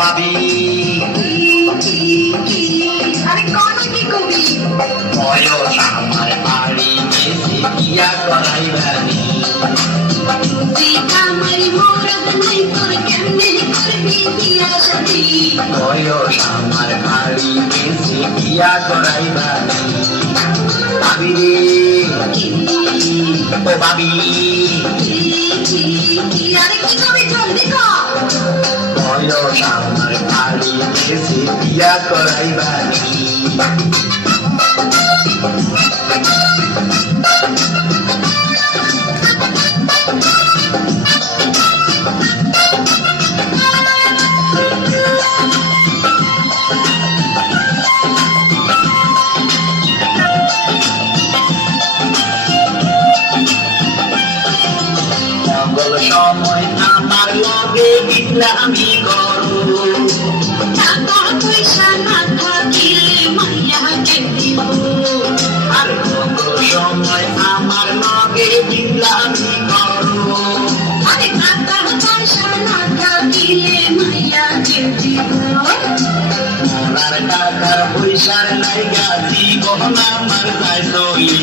ভাবি আরে কোন কি কবি বয়স আমার বাড়ি গেছে বিয়া করাইবানি আমার মরদ নাই তোর কেমনে করবি বিয়া শাদি বয়স আমার বাড়ি গেছে বিয়া করাইবানি ভাবি ও ভাবি আরে কি কবি জলদি কর বয়স আমার বাড়ি গেছে বিয়া করাইবানি মঙ্গল সময় আমার লগে বিপ্লবী করো টাকা পয়সা না থাকিলে মাইয়াকে দিব আর মঙ্গল সময় আমার লগে বিপ্লবী করো আরে টাকা পয়সা না থাকিলে মাইয়াকে দিব মরার টাকা পয়সার লাইগা জীবন আমার যায় চলি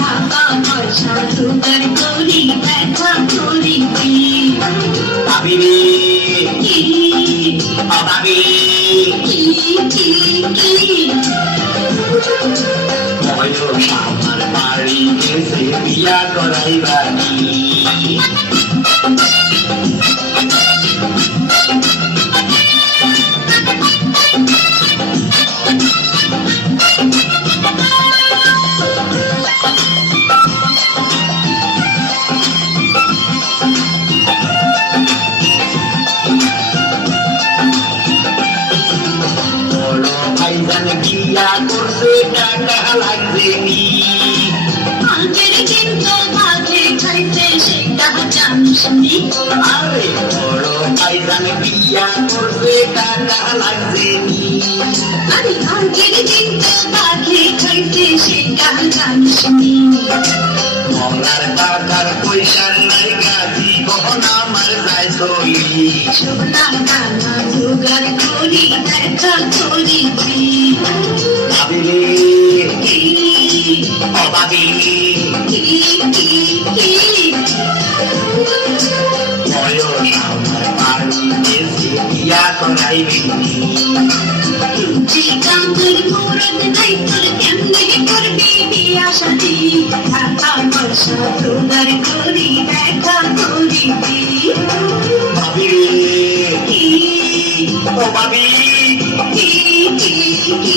টাকা পয়সা জোগাড় করি দেখা করি ভাবি রে কি ও ভাবি বয়স আমার বাড়ি গেছে বিয়া করাইবানি বড় ভাইজান বিয়া করছে টাকা লাগছে নি আগের দিন তো মাঝে খাইতে সেটা জানিস নি আরে বড় ভাইজান বিয়া করছে টাকা লাগছে নি আরে আগের দিন তো মাঝে খাইতে সেটা জানিস নি মরার টাকার পয়সার লাইগা জীবন আমার যায় চলি সোনা দানা জোগাড় করি দেখা করি ভাবি রে ও ভাবি বয়স আমার বাড়ি গেছে বিয়া করাইবিনি যে কামের মরদ নাই তোর কেমনে করবি বিয়া শাদি টাকা পয়সা জোগাড় করি দেখা করি ভাবি রে ও ভাবি কি কি কি